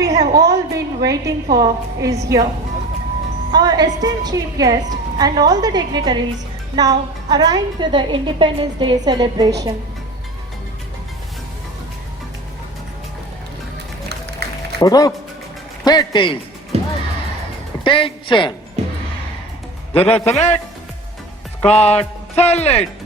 we have all been waiting for is here. Our esteemed chief guest and all the dignitaries now arrive to the Independence Day celebration. Ladies, attention. General select, Scott select.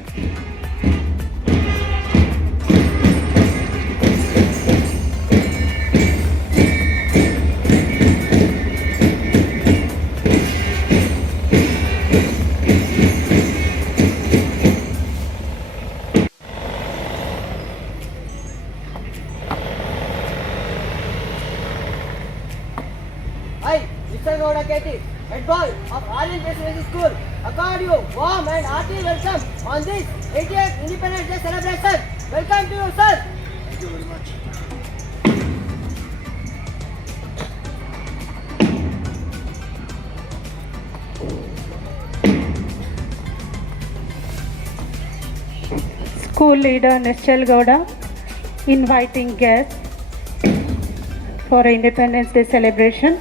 I, Mr. Gowda Ketty, head boy of Aryan Residential School, accord you warm and hearty welcome on this 80th Independence Day celebration. Welcome to you, sir. Thank you very much. School leader Nischal Gowda inviting guests for Independence Day celebration.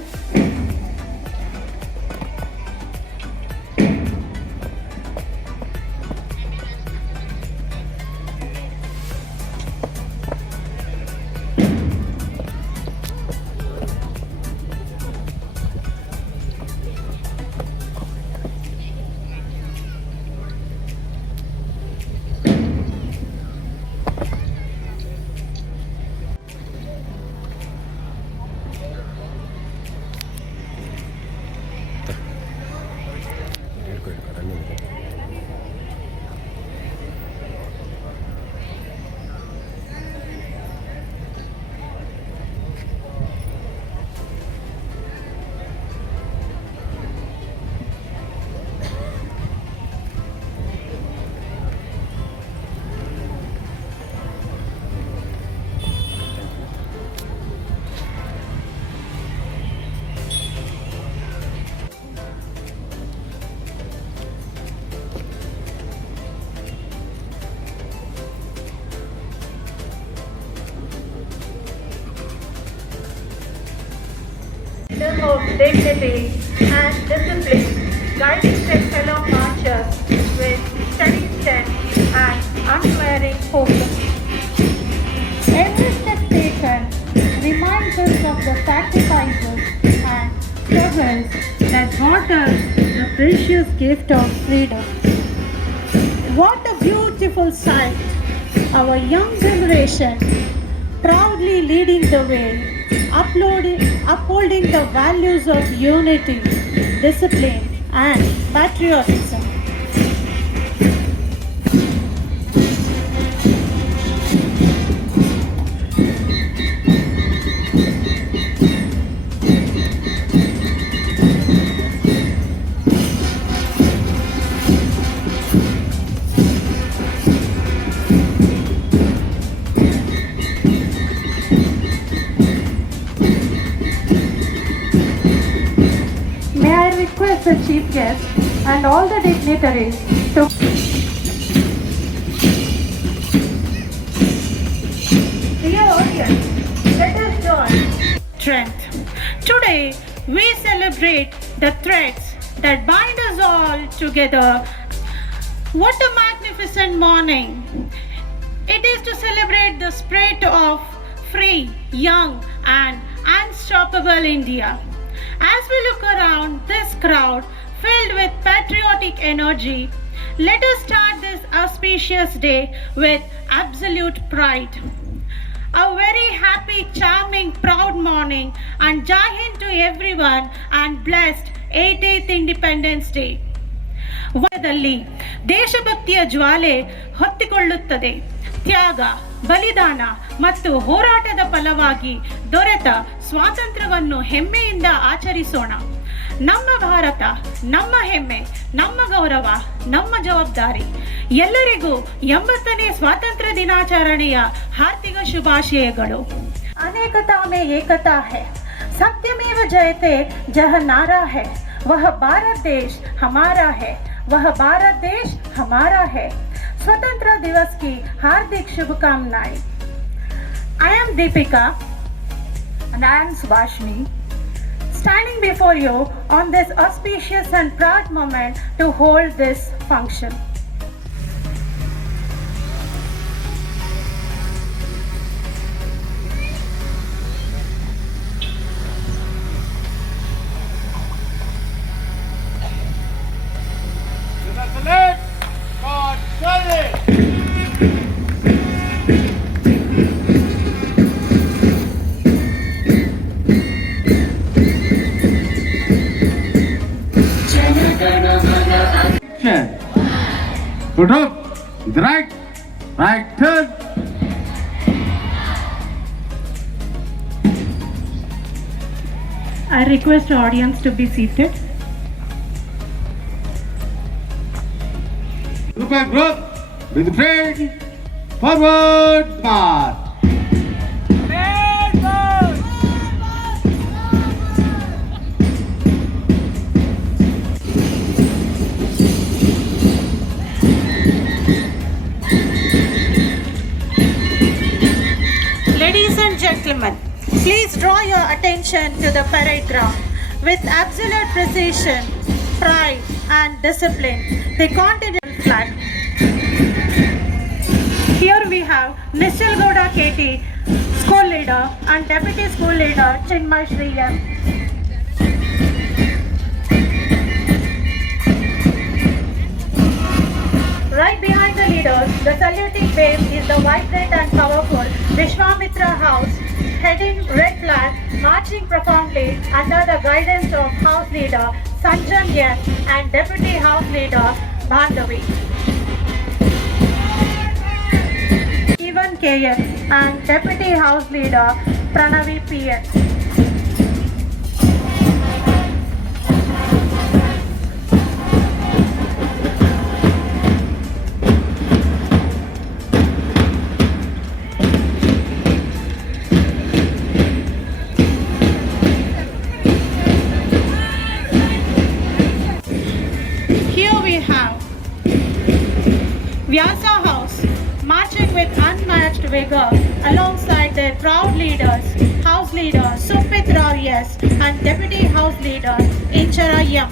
Of dignity and discipline, guiding their fellow marchers with steady step and unwearying focus. Every step taken reminds us of the sacrifices and struggles that brought us the precious gift of freedom. What a beautiful sight! Our young generation proudly leading the way, upholding the values of unity, discipline, and patriotism. Request the chief guest and all the dignitaries to Dear audience, let us join strength. Today we celebrate the threads that bind us all together. What a magnificent morning! It is to celebrate the spirit of free, young and unstoppable India. As we look around this crowd filled with patriotic energy, let us start this auspicious day with absolute pride. A very happy, charming, proud morning and Jai Hind to everyone and blessed 80th Independence Day. ವಯದಲ್ಲಿ ದೇಶಭಕ್ತಿಯ ಜ್ವಾಲೆ ಹೊತ್ತಿಕೊಳ್ಳುತ್ತದೆ. ತ್ಯಾಗ, ಬಲಿದಾನ ಮತ್ತು ಹೋರಾಟದ ಫಲವಾಗಿ ದೊರೆತ ಸ್ವಾತಂತ್ರ್ಯವನ್ನು ಹೆಮ್ಮೆಯಿಂದ ಆಚರಿಸೋಣ. ನಮ್ಮ ಭಾರತ, ನಮ್ಮ ಹೆಮ್ಮೆ, ನಮ್ಮ ಗೌರವ, ನಮ್ಮ ಜವಾಬ್ದಾರಿ. ಎಲ್ಲರಿಗೂ 80ನೇ ಸ್ವಾತಂತ್ರ್ಯ ದಿನಾಚರಣೆಯ ಹಾರ್ದಿಕ ಶುಭಾಶಯಗಳು. ಅನೇಕತಾ ಮೇ ಏಕತಾ ಹೈ, ಸತ್ಯಮೇವ ಜಯತೆ ಜಹ ನಾರಾ ಹೈ, वह भारत देश हमारा है, वह भारत देश हमारा है. स्वतंत्र दिवस की हार्दिक शुभकामनाएं. I am Deepika, And I am Subhashini, standing before you on this auspicious and proud moment to hold this function. Select. Squad, select. Action. Put up. Right. Right turn. I request audience to be seated. Group and group. With train. Forward. March. Ladies and gentlemen, please draw your attention to the parade ground. With absolute precision, pride and discipline, the continental flag. Here we have Nishal Gowda KT, school leader, and deputy school leader Chinmay Shri M. Right behind the leaders, the saluting wave is the vibrant and powerful Vishwamitra House, heading red flag, marching profoundly under the guidance of House Leader Sanjan M and Deputy House Leader Bhandavi. Ivan KS and Deputy House Leader Pranavi PS. Here we have Vyasa House marching with unmatched vigor alongside their proud leaders, House Leader Supitra S and Deputy House Leader Inchara M.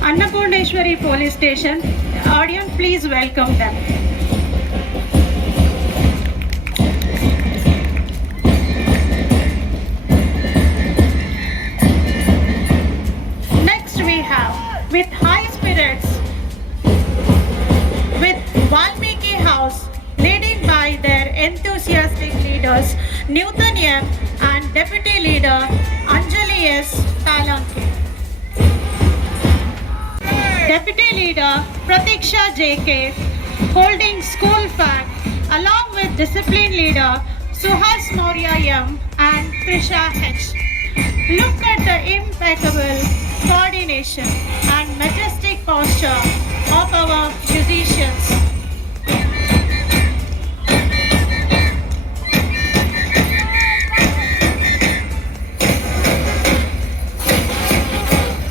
Annapurneshwari Police Station, audience, please welcome them. Next we have, with high spirits, with Valmiki House, leading by their enthusiastic leaders, Newton M and Deputy Leader Anjali S. Talanki. Deputy Leader Pratiksha JK holding school flag along with Discipline Leader Suhas Maurya M and Trisha H. Look at the impeccable coordination and majestic posture of our musicians.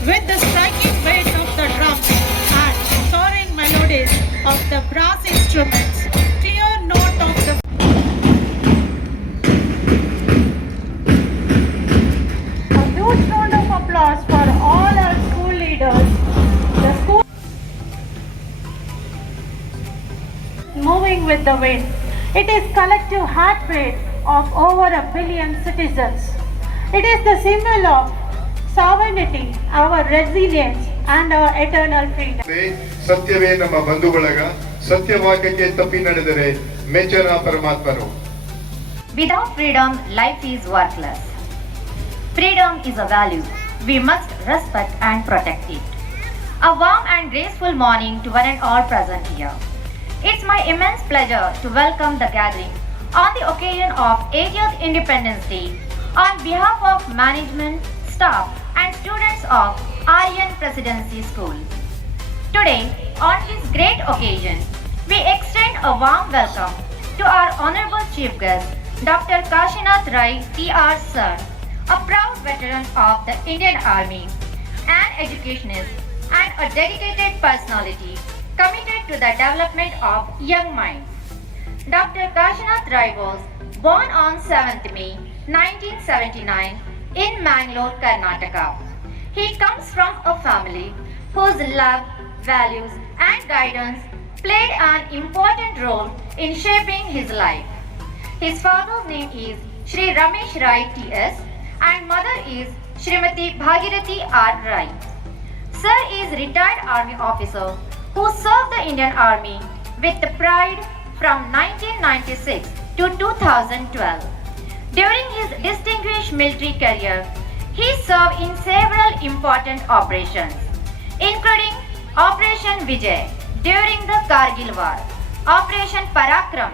With the striking weight of the drums and soaring melodies of the brass instruments, clear note of the a huge round of applause for all our school leaders. The school moving with the wind. It is collective heartbeat of over 1 billion citizens. It is the symbol of sovereignty, our resilience and our eternal freedom. ಸತ್ಯವೇ ನಮ್ಮ ಬಂಧು ಬಳಗ ಸತ್ಯವಾಕ್ಯಕ್ಕೆ ತಪ್ಪಿ ನಡೆದರೆ ಮೆಚ್ಚನ ಪರಮಾತ್ಮನು. Without freedom, life is worthless. Freedom is a value. We must respect and protect it. A warm and graceful morning to one and all present here. It's my immense pleasure to welcome the gathering on the occasion of 80th Independence Day on behalf of management, staff and students of Aryan Presidency School. Today, on this great occasion, we extend a warm welcome to our Honorable Chief Guest, Dr. Kashinath Rai TR Sir, a proud veteran of the Indian Army, an educationist, and a dedicated personality committed to the development of young minds. Dr. Kashinath Rai was born on 7th May 1979 in Mangalore, Karnataka. He comes from a family whose love, values, and guidance played an important role in shaping his life. His father's name is Shri Ramesh Rai T.S. and mother is Srimati Bhagirathi R. Rai. Sir is retired army officer who served the Indian Army with pride from 1996 to 2012. During his distinguished military career, he served in several important operations, including Operation Vijay during the Kargil War, Operation Parakram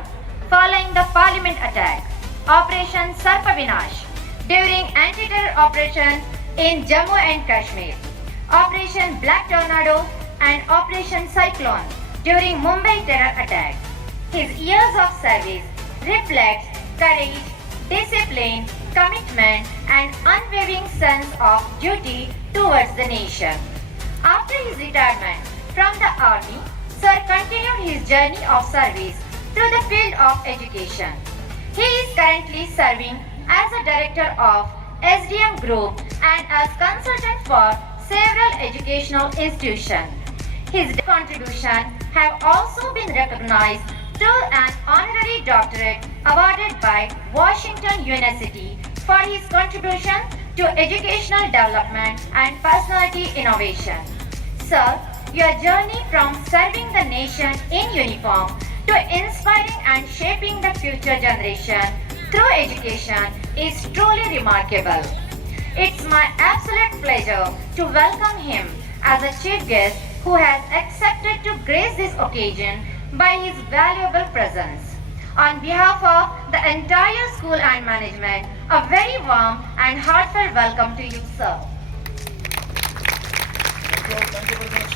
following the Parliament attack, Operation Sarpavinash during anti-terror operation in Jammu and Kashmir, Operation Black Tornado and Operation Cyclone during Mumbai terror attack. His years of service reflects courage, discipline, commitment and unwavering sense of duty towards the nation. After his retirement from the army, Sir continued his journey of service through the field of education. He is currently serving as a director of SDM Group and as consultant for several educational institutions. His contributions have also been recognized through an honorary doctorate awarded by Washington University for his contribution to educational development and personality innovation. Sir, your journey from serving the nation in uniform to inspiring and shaping the future generation through education is truly remarkable. It's my absolute pleasure to welcome him as a chief guest who has accepted to grace this occasion by his valuable presence. On behalf of the entire school and management, a very warm and heartfelt welcome to you, sir. Thank you very much.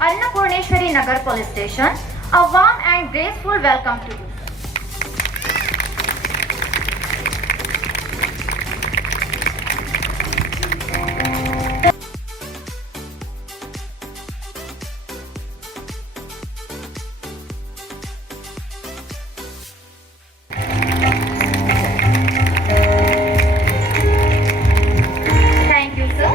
Annapurneshwari Nagar Police Station, a warm and graceful welcome to you. Thank you, sir.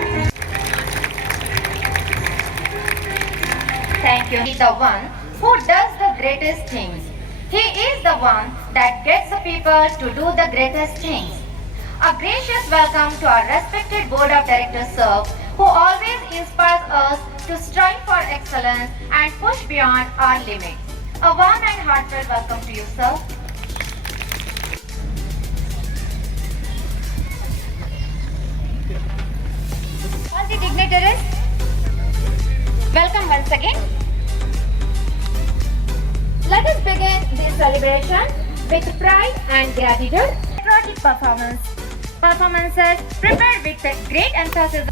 Thank you. He is the one who does the greatest things. He is the one that gets the people to do the greatest things. A gracious welcome to our respected board of directors, sir, who always inspires us to strive for excellence and push beyond our limits. A warm and heartfelt welcome to you, sir. All the dignitaries, welcome once again. Let us begin this celebration with pride and gratitude. Patriotic performances prepared with great emphasis.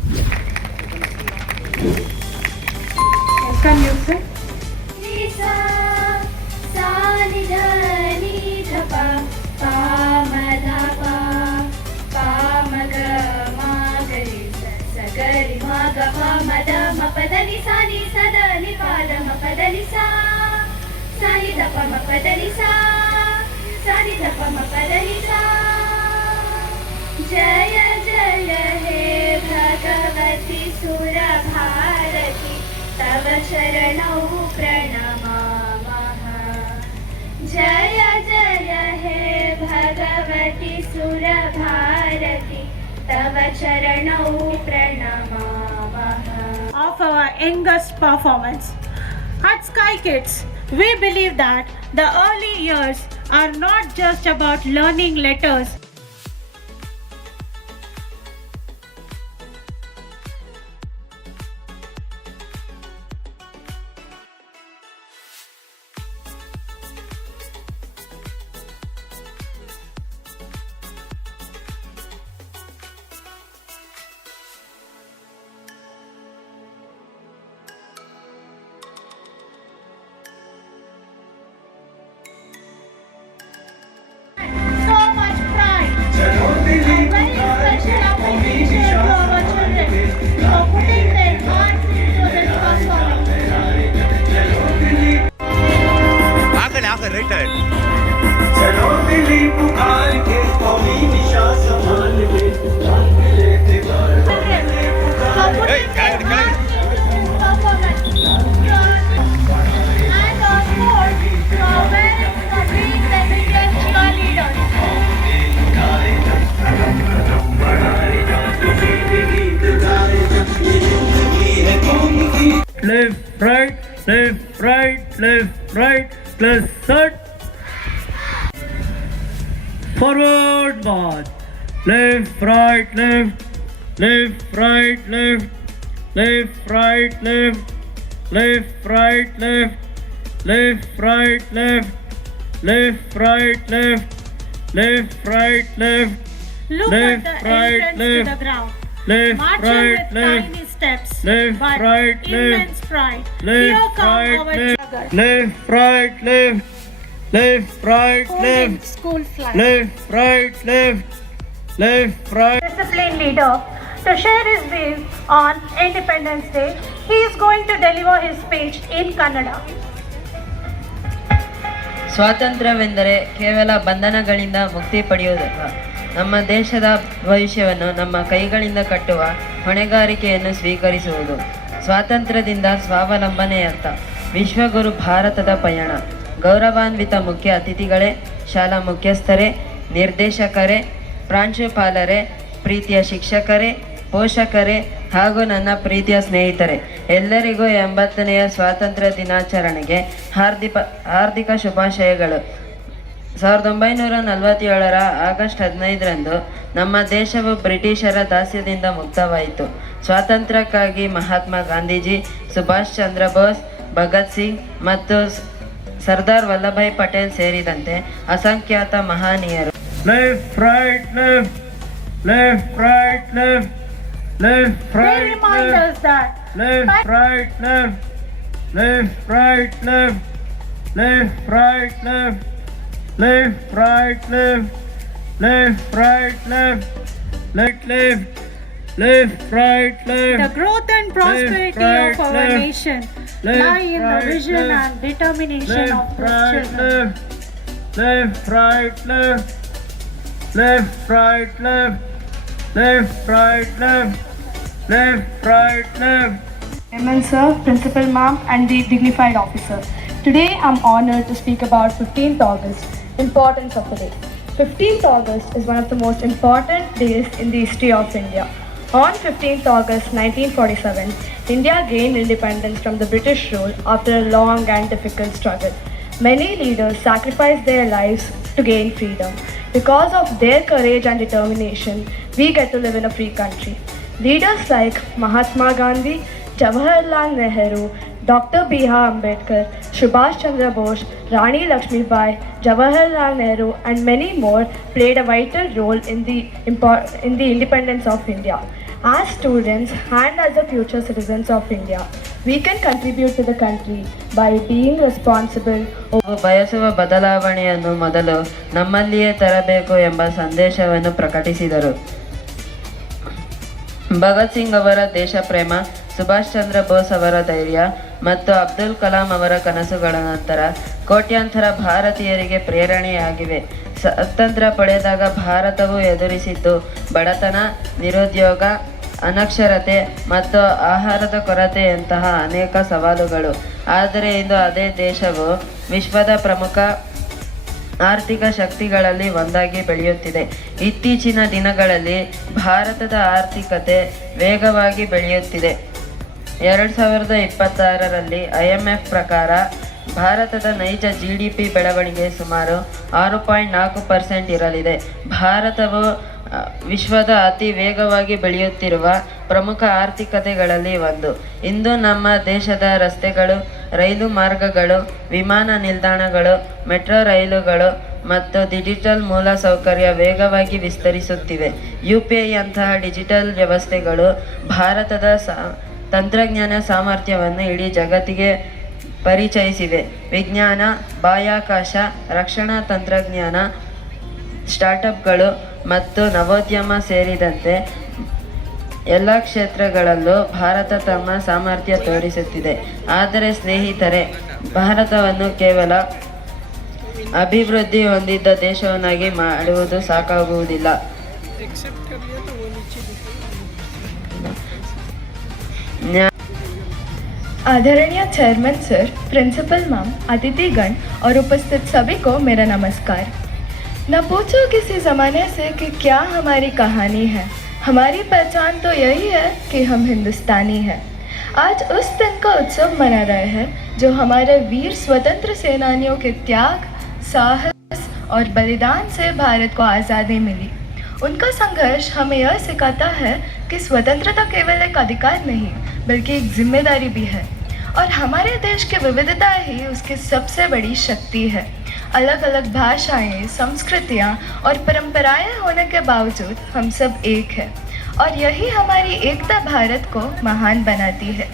Welcome you, sir. जय जय हे भगवती सुरभारती तव शरणौ प्रणमामः जय जय हे भगवती सुरभारती तव शरणौ प्रणमामः. Of our youngest performance. At Sky Kids, we believe that the early years are not just about learning letters. Left, right, left, right, left, right, plus third. Forward march. Left, right, left, left, right, left, left, right, left, left, right, left, left, right, left, left, right, left, left, right, left, Look left, at the right, entrance to the left, ground. left, Marching right, with left, tiny steps, left, but right, immense left, pride. Here left, come right, our left, joggers, left, right, left, left, right, holding left, school flag. left, right, left, left, right. Disciplined leader to share his views on Independence Day. He is going to deliver his speech in Kannada. ಸ್ವಾತಂತ್ರ್ಯವೆಂದರೆ ಕೇವಲ ಬಂಧನಗಳಿಂದ ಮುಕ್ತಿ ಪಡೆಯುವುದಲ್ಲ, ನಮ್ಮ ದೇಶದ ಭವಿಷ್ಯವನ್ನು ನಮ್ಮ ಕೈಗಳಿಂದ ಕಟ್ಟುವ ಹೊಣೆಗಾರಿಕೆಯನ್ನು ಸ್ವೀಕರಿಸುವುದು. ಸ್ವಾತಂತ್ರ್ಯದಿಂದ ಸ್ವಾವಲಂಬನೆಯತ್ತ ವಿಶ್ವಗುರು ಭಾರತದ ಪಯಣ. ಗೌರವಾನ್ವಿತ ಮುಖ್ಯ ಅತಿಥಿಗಳೇ, ಶಾಲಾ ಮುಖ್ಯಸ್ಥರೇ, ನಿರ್ದೇಶಕರೇ, ಪ್ರಾಂಶುಪಾಲರೇ, ಪ್ರೀತಿಯ ಶಿಕ್ಷಕರೇ, ಪೋಷಕರೇ ಹಾಗೂ ನನ್ನ ಪ್ರೀತಿಯ ಸ್ನೇಹಿತರೆ, ಎಲ್ಲರಿಗೂ 80ನೆಯ ಸ್ವಾತಂತ್ರ್ಯ ದಿನಾಚರಣೆಗೆ ಹಾರ್ದಿಕ ಶುಭಾಶಯಗಳು. 1947ರ ಆಗಸ್ಟ್ 15ರಂದು ನಮ್ಮ ದೇಶವು ಬ್ರಿಟಿಷರ ದಾಸ್ಯದಿಂದ ಮುಕ್ತವಾಯಿತು. ಸ್ವಾತಂತ್ರ್ಯಕ್ಕಾಗಿ ಮಹಾತ್ಮ ಗಾಂಧೀಜಿ, ಸುಭಾಷ್ ಚಂದ್ರ ಬೋಸ್, ಭಗತ್ ಸಿಂಗ್ ಮತ್ತು ಸರ್ದಾರ್ ವಲ್ಲಭಾಯ್ ಪಟೇಲ್ ಸೇರಿದಂತೆ ಅಸಂಖ್ಯಾತ ಮಹನೀಯರು Left, right, left, left, right, left, left, They right, remind left, us that left, right, left, left, right, left, left, right, left, left, right, left, left, right, left, left, left, left, right, left. the growth and prosperity right, of our left, nation left, lie in the right, vision left, and determination of Left, those right, children. left, left, right, left, left, right, left, left, right, left, left, right, left. Chairman sir, principal ma'am and the dignified officers. Today I'm honored to speak about 15th August, importance of the day. 15th August is one of the most important days in the history of India. On 15th August 1947, India gained independence from the British rule after a long and difficult struggle. Many leaders sacrificed their lives to gain freedom. Because of their courage and determination, we get to live in a free country. Leaders like Mahatma Gandhi, Jawaharlal Nehru, Dr. B.R. Ambedkar, Subhash Chandra Bose, Rani Lakshmibai, Jawaharlal Nehru and many more played a vital role in the independence of India. As students and as the future citizens of India, we can contribute to the country by being responsible. ಬಯಸುವ ಬದಲಾವಣೆಯನ್ನು ಮೊದಲು ನಮ್ಮಲ್ಲಿಯೇ ತರಬೇಕು ಎಂಬ ಸಂದೇಶವನ್ನು ಪ್ರಕಟಿಸಿದರು. ಭಗತ್ ಸಿಂಗ್ ಅವರ ದೇಶ ಪ್ರೇಮ, ಸುಭಾಷ್ ಚಂದ್ರ ಬೋಸ್ ಅವರ ಧೈರ್ಯ ಮತ್ತು ಅಬ್ದುಲ್ ಕಲಾಂ ಅವರ ಕನಸುಗಳ ನಂತರ ಕೋಟ್ಯಾಂತರ ಭಾರತೀಯರಿಗೆ ಪ್ರೇರಣೆಯಾಗಿವೆ. ಸ್ವಾತಂತ್ರ್ಯ ಪಡೆದಾಗ ಭಾರತವು ಎದುರಿಸಿದ್ದು ಬಡತನ, ನಿರುದ್ಯೋಗ, ಅನಕ್ಷರತೆ ಮತ್ತು ಆಹಾರದ ಕೊರತೆಯಂತಹ ಅನೇಕ ಸವಾಲುಗಳು. ಆದರೆ ಇಂದು ಅದೇ ದೇಶವು ವಿಶ್ವದ ಪ್ರಮುಖ ಆರ್ಥಿಕ ಶಕ್ತಿಗಳಲ್ಲಿ ಒಂದಾಗಿ ಬೆಳೆಯುತ್ತಿದೆ. ಇತ್ತೀಚಿನ ದಿನಗಳಲ್ಲಿ ಭಾರತದ ಆರ್ಥಿಕತೆ ವೇಗವಾಗಿ ಬೆಳೆಯುತ್ತಿದೆ. 2026ರಲ್ಲಿ IMF ಪ್ರಕಾರ ಭಾರತದ ನೈಜ GDP ಬೆಳವಣಿಗೆ ಸುಮಾರು 6.4% ಇರಲಿದೆ. ಭಾರತವು ವಿಶ್ವದ ಅತಿ ವೇಗವಾಗಿ ಬೆಳೆಯುತ್ತಿರುವ ಪ್ರಮುಖ ಆರ್ಥಿಕತೆಗಳಲ್ಲಿ ಒಂದು. ಇಂದು ನಮ್ಮ ದೇಶದ ರಸ್ತೆಗಳು, ರೈಲು ಮಾರ್ಗಗಳು, ವಿಮಾನ ನಿಲ್ದಾಣಗಳು, ಮೆಟ್ರೋ ರೈಲುಗಳು ಮತ್ತು ಡಿಜಿಟಲ್ ಮೂಲಸೌಕರ್ಯ ವೇಗವಾಗಿ ವಿಸ್ತರಿಸುತ್ತಿವೆ. UPI ಅಂತಹ ಡಿಜಿಟಲ್ ವ್ಯವಸ್ಥೆಗಳು ಭಾರತದ ತಂತ್ರಜ್ಞಾನ ಸಾಮರ್ಥ್ಯವನ್ನು ಇಡೀ ಜಗತ್ತಿಗೆ ಪರಿಚಯಿಸಿವೆ. ವಿಜ್ಞಾನ, ಬಾಹ್ಯಾಕಾಶ, ರಕ್ಷಣಾ ತಂತ್ರಜ್ಞಾನ, ಸ್ಟಾರ್ಟಪ್ಗಳು ಮತ್ತು ನವೋದ್ಯಮ ಸೇರಿದಂತೆ ಎಲ್ಲ ಕ್ಷೇತ್ರಗಳಲ್ಲೂ ಭಾರತ ತಮ್ಮ ಸಾಮರ್ಥ್ಯ ತೋರಿಸುತ್ತಿದೆ. ಆದರೆ ಸ್ನೇಹಿತರೆ, ಭಾರತವನ್ನು ಕೇವಲ ಅಭಿವೃದ್ಧಿ ಹೊಂದಿದ ದೇಶವನ್ನಾಗಿ ಮಾಡುವುದು ಸಾಕಾಗುವುದಿಲ್ಲ. आदरणीय चेयरमैन सर, प्रिंसिपल मैम, अतिथिगण और उपस्थित सभी को मेरा नमस्कार। न पूछो किसी ज़माने से कि क्या हमारी कहानी है, हमारी पहचान तो यही है कि हम हिंदुस्तानी हैं। आज उस दिन का उत्सव मना रहे हैं जो हमारे वीर स्वतंत्र सेनानियों के त्याग, साहस और बलिदान से भारत को आज़ादी मिली। उनका संघर्ष हमें यह सिखाता है कि स्वतंत्रता केवल एक अधिकार नहीं बल्कि एक जिम्मेदारी भी है, और हमारे देश की विविधता ही उसकी सबसे बड़ी शक्ति है। अलग अलग भाषाएं, संस्कृतियां और परंपराएं होने के बावजूद हम सब एक हैं, और यही हमारी एकता भारत को महान बनाती है।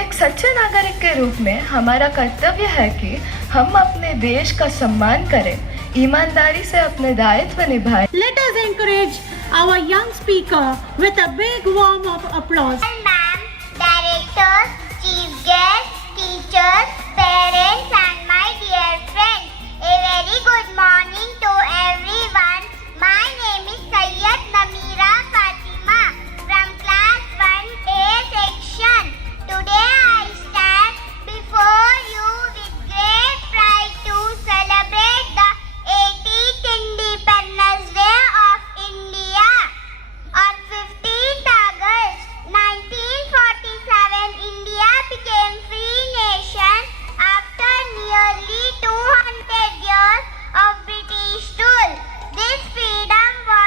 एक सच्चे नागरिक के रूप में हमारा कर्तव्य है कि हम अपने देश का सम्मान करें, ईमानदारी से अपने दायित्व निभाएं। Let us encourage our young speaker with a big warm of applause. Ma'am, directors, chief guests, teachers, parents and my dear friends, a very good morning to everyone. My name is Sayyed Namira Fatima from class 1A section. Today I stand before you with great pride to celebrate the 80th Independence Day of India. On 15th August 1947, India became free nation after nearly 200 years of British rule. This freedom was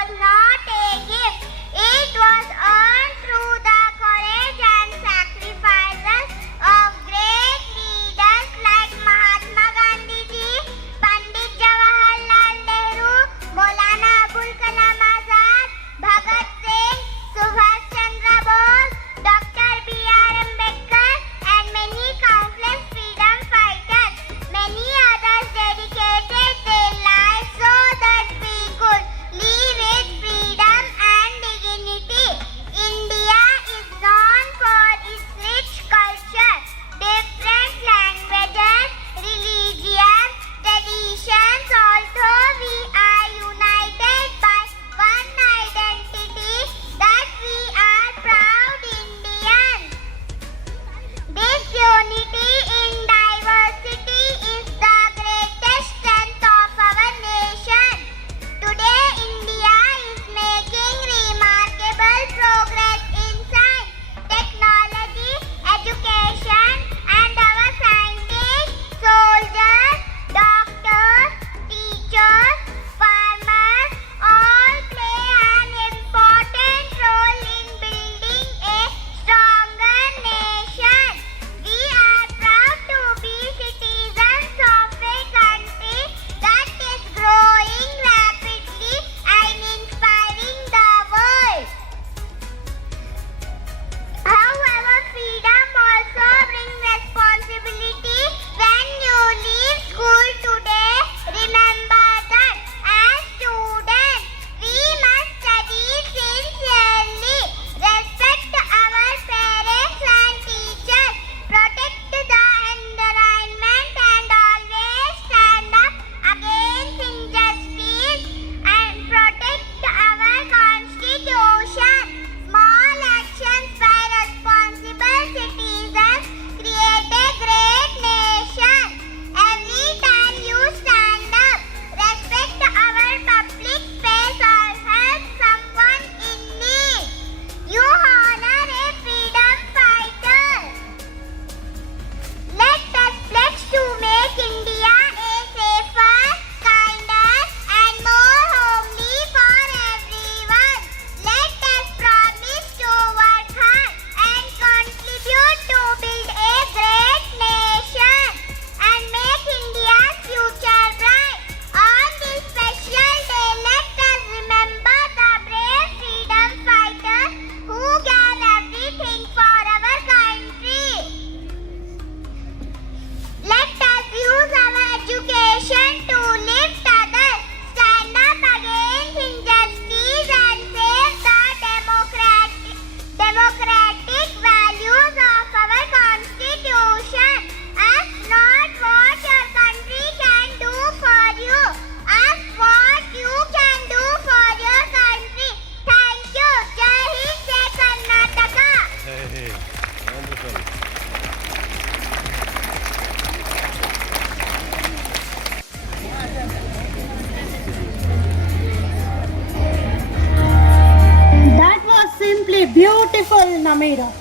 beautiful Namira.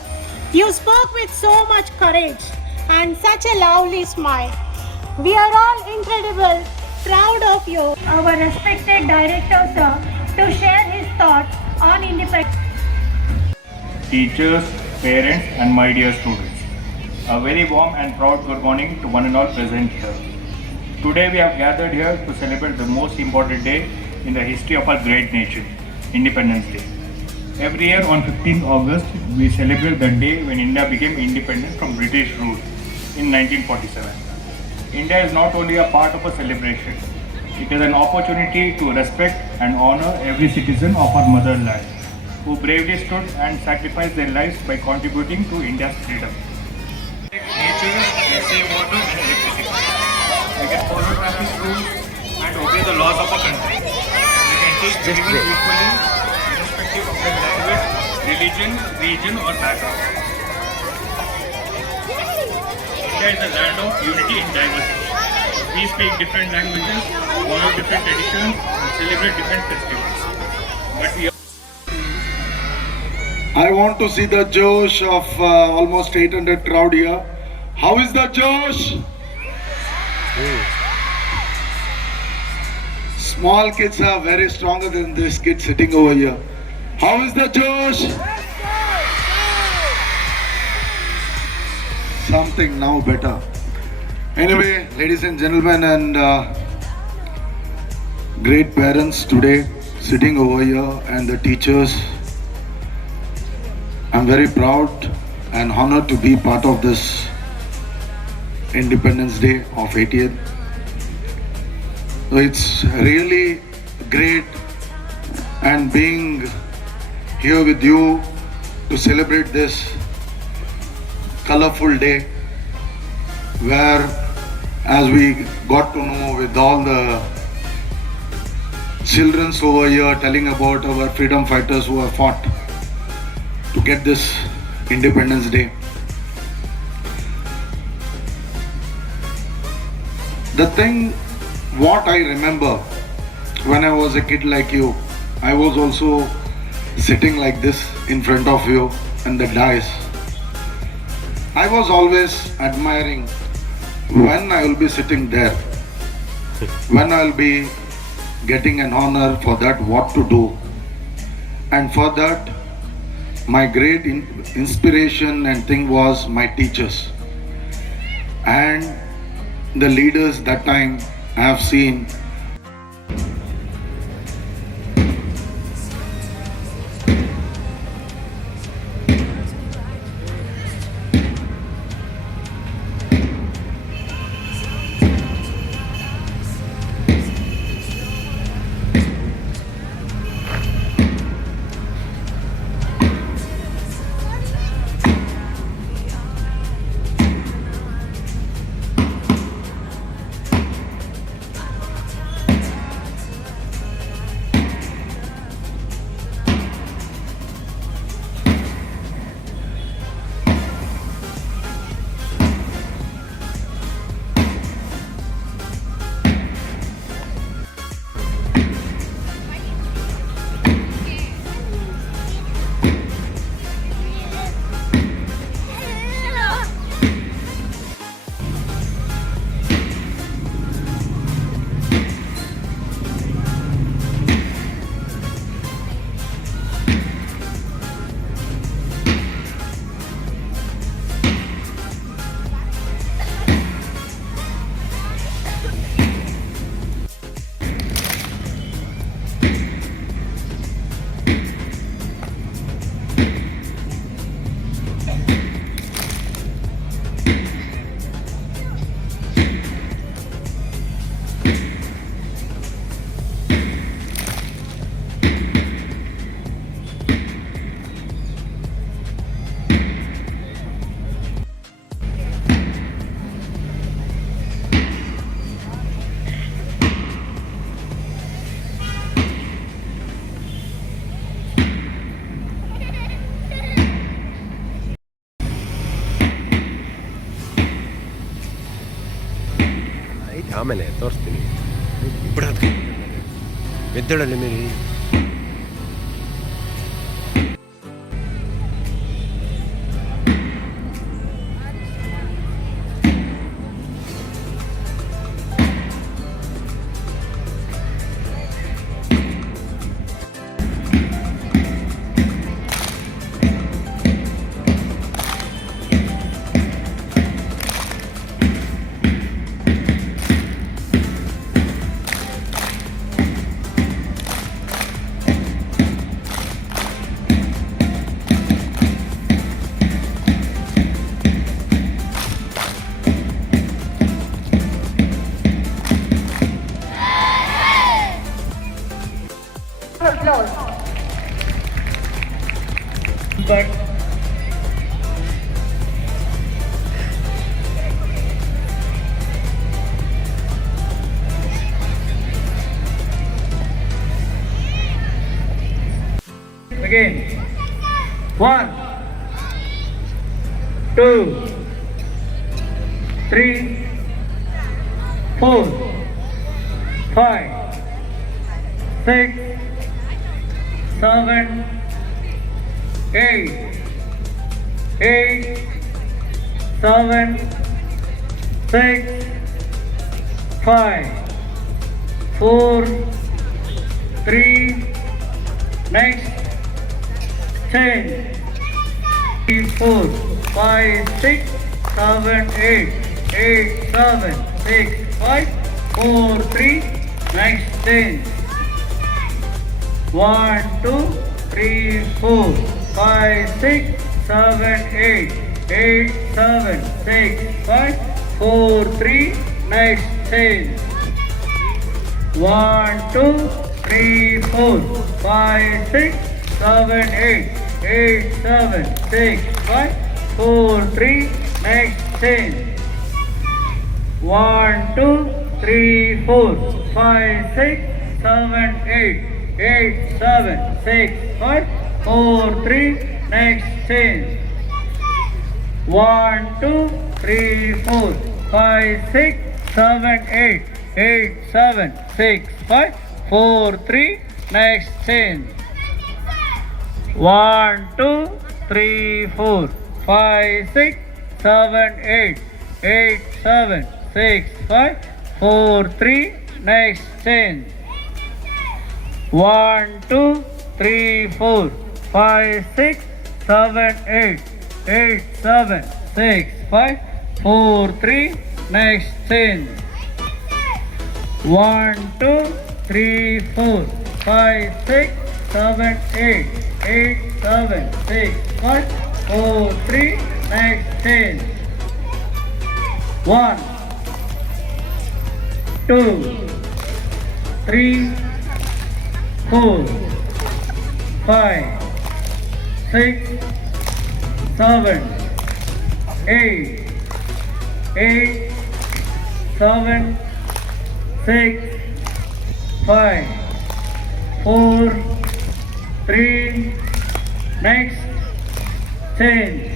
You spoke with so much courage and such a lovely smile. We are all incredible proud of you, our respected director sir, to share his thoughts on independence. Teachers, parents and my dear students. A very warm and proud good morning to one and all present here. Today we have gathered here to celebrate the most important day in the history of our great nation, Independence Day. Every year on 15th August, we celebrate the day when India became independent from British rule in 1947. India is not only a part of a celebration, it is an opportunity to respect and honor every citizen of our motherland who bravely stood and sacrificed their lives by contributing to India's freedom. Nature, we save water and electricity. We can follow traffic rules and obey the laws of our country. We can treat everyone equally, irrespective of their language, religion, region or background. India is a land of unity in diversity. We speak different languages, follow different traditions, and celebrate different festivals. But we I want to see the Josh of almost 800 crowd here. How is the Josh? Small kids are very stronger than this kid sitting over here. How is the Josh? Something now better. Anyway, ladies and gentlemen and great parents today sitting over here and the teachers, I'm very proud and honored to be part of this Independence Day of 80th. So it's really great and being here with you to celebrate this colorful day where, as we got to know with all the children over here telling about our freedom fighters who have fought to get this Independence Day. The thing what I remember when I was a kid like you, I was also sitting like this in front of you in the dais. I was always admiring when I will be sitting there, when I will be getting an honor for that, what to do. And for that, my great inspiration and thing was my teachers and the leaders that time I have seen. ಆಮೇಲೆ ತೋರಿಸ್ತೀನಿ ಬಿಡೋದು ಎದ್ದೇಳಲ್ಲಿ ಮೇಲೆ But again. 1, 2, 3, 4, 5, 6, 7, 8, 7, 6, 5, 4, 3, next 10, 4, 5, 6, 7, 8, 7, 6, 5, 4, 3, next 10. 1, 2, 3, 4, 5, 6, 7, 8, 7, 6, 5, 4, 3, next 10. 1, 2, 3, 4, 5, 6, 7, 8, 7, 6, 5, 4, 3, next 10. 1, 2, 3, 4, 5, 6, 7, 8, 7, 6, 5, 4, 3, next 10. 1, 2, 3, 4, 5, 6, 7, 8, 7, 6, 5, 4, 3, next 10. 1, 2, 3, 4, 5, 6, 7, 8, 7, 6, 5, 4, 3, next 10. 1, 2, 3, 4, 5, 6, 7, 8, 7, 6, 5, 4, 3, next 10. 1, 2, 3, 4, 5, 6, 7, 8, 7, 6, 5, 4, 3, next 10. 1, 2, 3, 4, 5, 6, 7, 8, 7, 6, 5, 4, 3, next 10.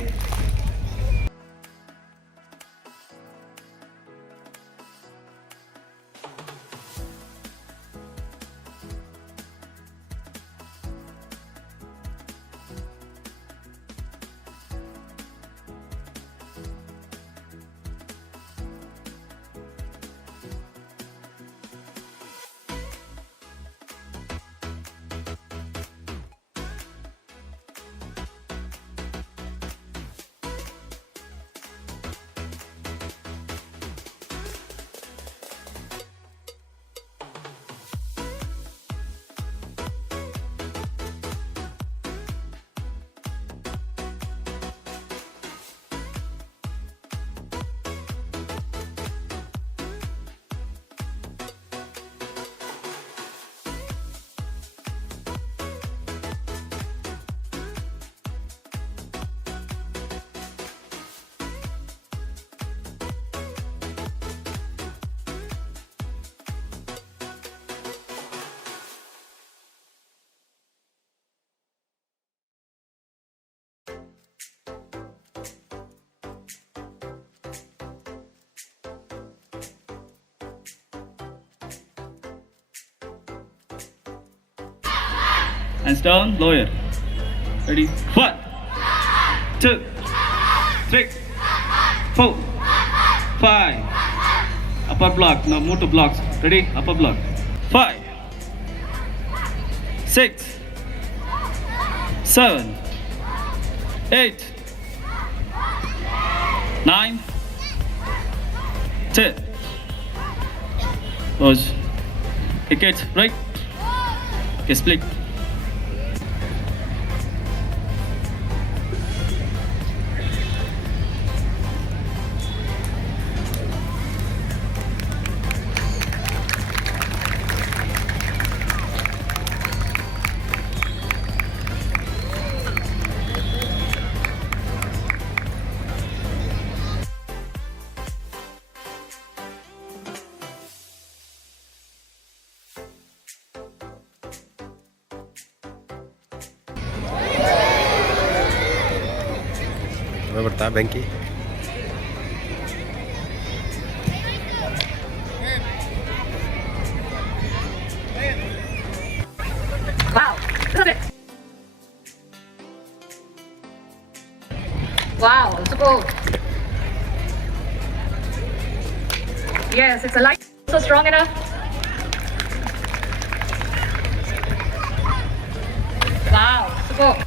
Hands down, lower. Ready? 1, 2, 3, 4, 5. Upper block. Now move to blocks. Ready? Upper block. 5, 6, 7, 8, 9, 10. Pause. Kick right. Okay, split. ಬರ್ತಾ ಬೆಂಕಿ Wow, look at it. Wow, super. Yes, it's a light so strong enough. Wow, super.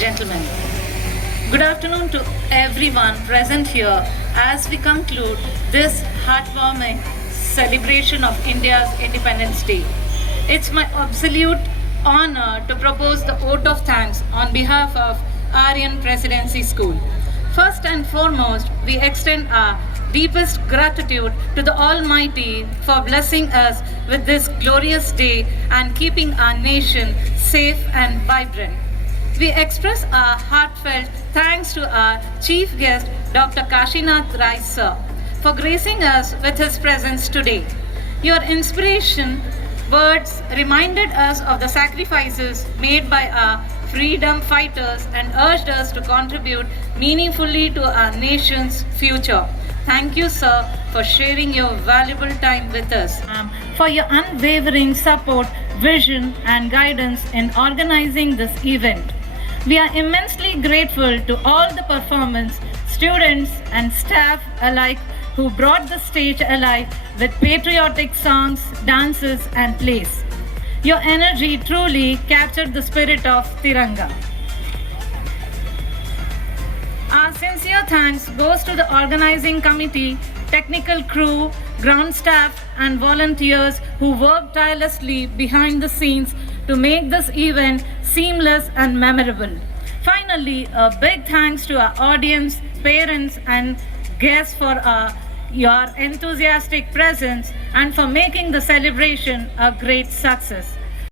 Gentlemen, good afternoon to everyone present here as we conclude this heartwarming celebration of India's Independence Day. It's my absolute honor to propose the vote of thanks on behalf of Aryan Presidency School. First and foremost, we extend our deepest gratitude to the Almighty for blessing us with this glorious day and keeping our nation safe and vibrant. We express our heartfelt thanks to our chief guest, Dr. Kashinath Rai sir, for gracing us with his presence today. Your inspiration words reminded us of the sacrifices made by our freedom fighters and urged us to contribute meaningfully to our nation's future. Thank you, sir, for sharing your valuable time with us. For your unwavering support, vision, and guidance in organizing this event. We are immensely grateful to all the performers, students, and staff alike who brought the stage alive with patriotic songs, dances, and plays. Your energy truly captured the spirit of Tiranga. Our sincere thanks goes to the organizing committee, technical crew, ground staff, and volunteers who worked tirelessly behind the scenes to make this event seamless and memorable. Finally, a big thanks to our audience, parents and guests for your enthusiastic presence and for making the celebration a great success.